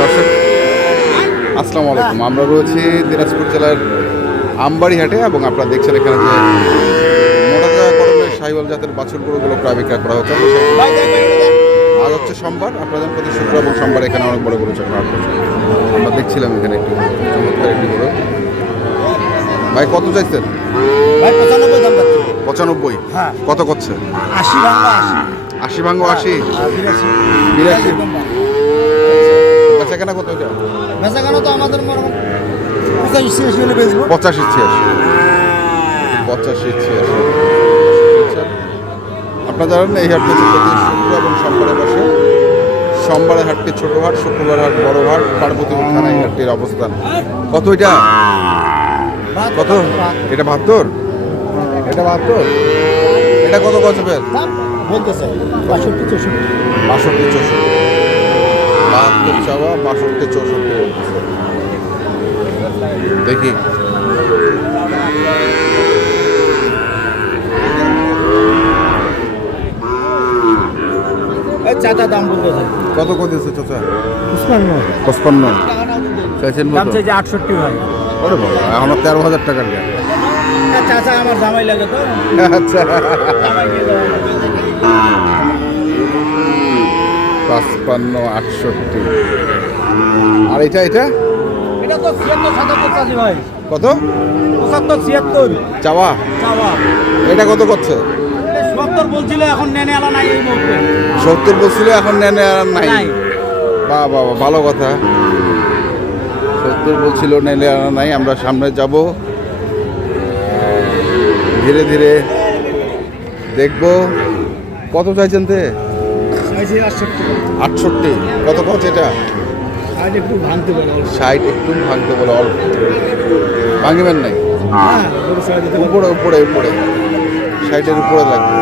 দর্শক আসসালামু আলাইকুম, আমরা রয়েছি দিনাজপুর জেলার আমবাড়ি হাটে এবং আপনারা দেখছেন এখানে যে মোটাতাজাকরণের সাহিওয়াল জাতের বাছুর গরুগুলো প্রায় বিক্রয় করা হচ্ছে। আজ হচ্ছে সোমবার, আপনাদের প্রতি শুক্র এবং সোমবার এখানে অনেক বড় গরু চক্র হাট করছে। আমরা দেখছিলাম এখানে একটু চমৎকার একটি গরু। ভাই কত চাইছেন? ভাই 95 দাম পাচ্ছি। 95? হ্যাঁ। কত করছে? 80 ভাঙা 80। 80 ভাঙো 80? 82? বেচা কেনা কত এটা? বেচা কেনা তো আমাদের 85 হলে বেচবো। 85-86। আপনারা জানেন এই হাটটি প্রতি শুক্র এবং সোমবারে বসে। সোমবারে হাটটি ছোট হাট, শুক্রবার হাট বড় হাট, পার্বতীপুর থানায় এই হাটটির অবস্থান। কত এটা? কত এটা? 72? এটা 72? এটা কত গজবের? বলতেছে 62 64। 62-64। 72 চাওয়া, 62-64 বলতেছে। দেখি এই চাচা দাম বলতেছে কত দিয়েছে চাচা? 55 চাইছেন দাম চাইছে 68 ভাই। ওরে বাবা, এখন 13,000 টাকার গাড়ি। চাচা আমার জামাই লাগে তো। আচ্ছা, 55-68। আর এটা এটা তো 76 77 চাচি ভাই। কত? 75 76 চাওয়া? চাওয়া। এটা কত করছে? 70 বলছিল, এখন নেনে আলা নাই এই মুহূর্তে। 70 বলছিল, এখন নেনে আর নাই। নাই। বাহ বাবা, ভালো কথা। 70 বলছিল, নেলে আর নাই। আমরা সামনে যাব, ধীরে ধীরে দেখব। কত চাইছেন তে? চাইছি 68। কত কত এটা? আজ একটু ভাঙতে বলো। 60 একটু ভাঙতে বলে, অল্প ভাঙিবেন নাই। হ্যাঁ, গরু ছেড়ে দিতে বলো। উপরে উপরে উপরে 60-এর উপরে লাগবে।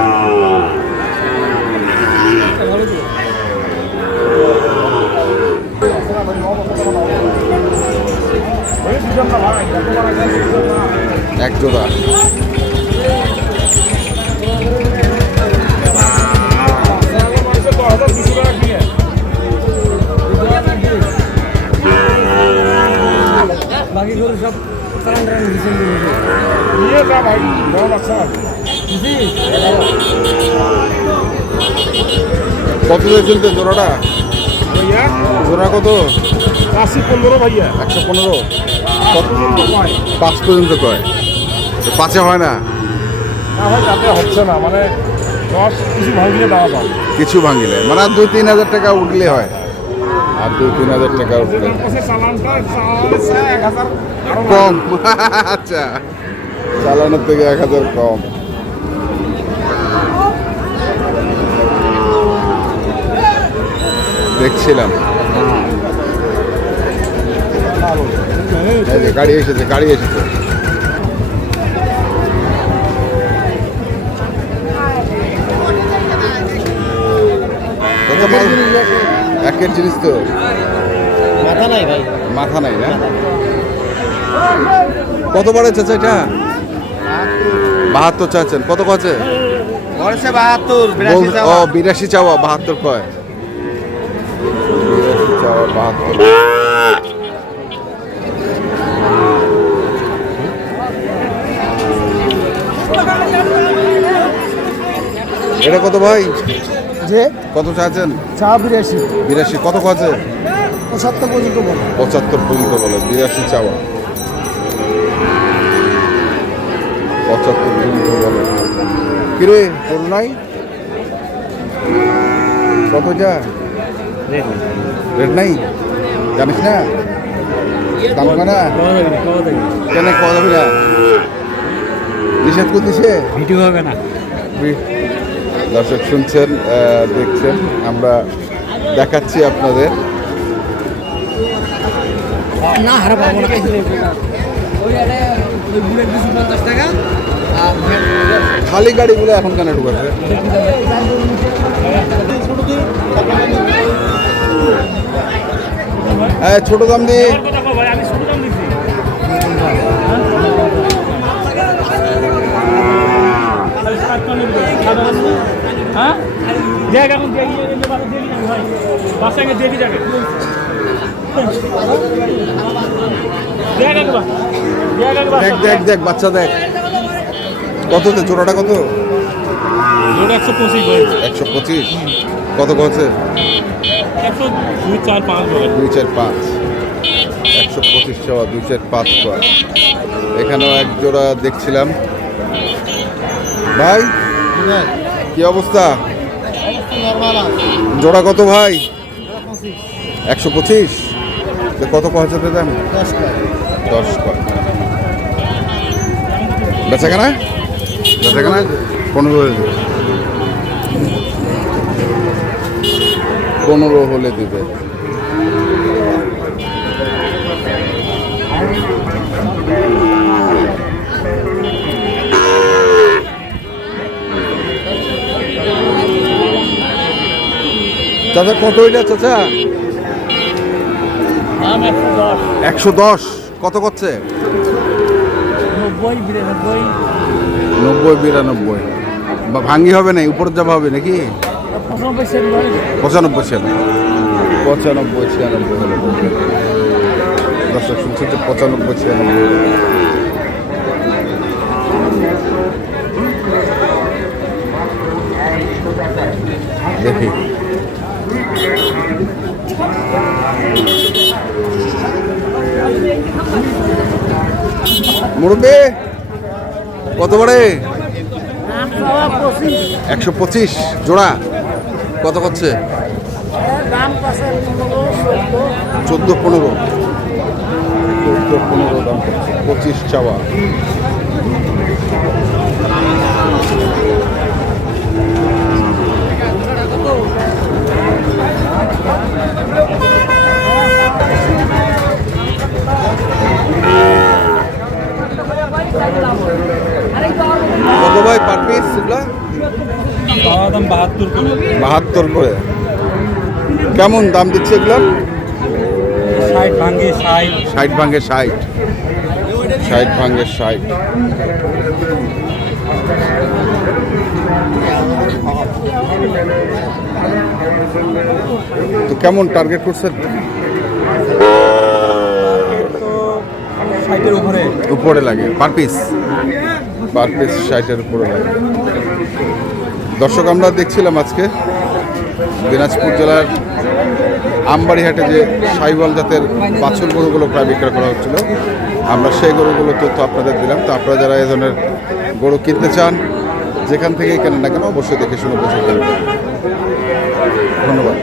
এক জোড়া। বাকি গরু সব সারান্ডার দিছেন নিয়ে যা ভাই, বড় বাচ্চা আছে। জি। কত দিয়েছেন তো জোড়াটা? ভাইয়া জোড়া কত? 80-15 ভাইয়া। 115? কত পর্যন্ত কয়? 5 পর্যন্ত কয়। তো 5-এ হয় না? না ভাই, তাতে হচ্ছে না, মানে 10 কিছু ভাঙলে দেওয়া যায়। কিছু ভাঙিলে মানে আর 2-3 হাজার টাকা উঠলে হয়। আর 2-3 হাজার টাকা উঠলে যেটার কাছে চালানটা 1000 আরো কম। আচ্ছা, চালানোর থেকে 1000 কম। দেখছিলাম এই যে গাড়ি এসেছে, গাড়ি এসেছে। কত মাল? একের জিনিস তো মাথা নাই ভাই। মাথা নাই না? কত বাড়ে চাচা এটা? 72 চাচ্ছেন। কত কছে? বলছে 72 82 ও 82 চাওয়া, 72 কয়। 82 চাওয়া, 72। এটা কত ভাই? যে কত চাচ্ছেন? চা 82 82 কত কছে? 75 পর্যন্ত বলো। 75 পর্যন্ত বলে। 82 চাওয়া, 75 পর্যন্ত বলে। কিরে তোর নাই? কত যা রেট নাই? জানিস না দাম না? কেন কওয়া যাবে না? নিষেধ করে দিছে? ভিডিও হবে না। দর্শক শুনছেন, দেখছেন, আমরা দেখাচ্ছি আপনাদের। না হারা পাবো না। ওই বুলেট 250 টাকা। খালি গাড়িগুলো এখন কেন ঢুকাচ্ছে? হ্যাঁ, ছোট দাম দিয়ে আমি ছোট দাম দিচ্ছি। হ্যাঁ দেখ এখন বাসাকে দেখি যাবে দেখ একবার দেখ দেখ দেখ বাচ্চা দেখ কততে জোড়াটা কত? ওটা 125 125 কত কছে? 2 4 5 বলে 2 4 5 125 চাওয়া 2 4 5 কর। এখানেও এক জোড়া দেখছিলাম ভাই কি অবস্থা? নর্মাল জোড়া কত ভাই? 125 কত কছে দাম? 10 কর। বেচাকেনা 15 হলে 15 হলে দিবে। চাচা কত হইলা চাচা? দাম 110 110 কত করছে? 90 92 90 92 বা ভাঙ্গি হবে না উপর যাবা হবে নাকি? 95 সেল বলে 95 সেল 95 96 হলো দর্শক শুনছেন যে 95 96 দেখি মুরব্বী কত বড়ে? 125 জোড়া কত করছে? 14-15 দাম করছে 25 চাওয়া। কত ভাই পার পিস এগুলা? দাম 72 করে 72 করে। কেমন দাম দিচ্ছে এগুলা? 60 ভাঙ্গে 60 60 ভাঙ্গে 60 60 ভাঙ্গে 60। তো কেমন টার্গেট করছেন? তো 60 উপরে উপরে লাগে পার পিস 60-এর উপরে লাগে। দর্শক আমরা দেখছিলাম আজকে দিনাজপুর জেলার আমবাড়িহাটে যে সাইওয়াল জাতের বাছুর গরুগুলো প্রায় বিক্রয় করা হচ্ছিল, আমরা সেই গরুগুলোর তথ্য আপনাদের দিলাম। তো আপনারা যারা এই ধরনের গরু কিনতে চান যেখান থেকেই কেনেন না কেন অবশ্যই দেখে শুনে বসে কিনবেন। ধন্যবাদ।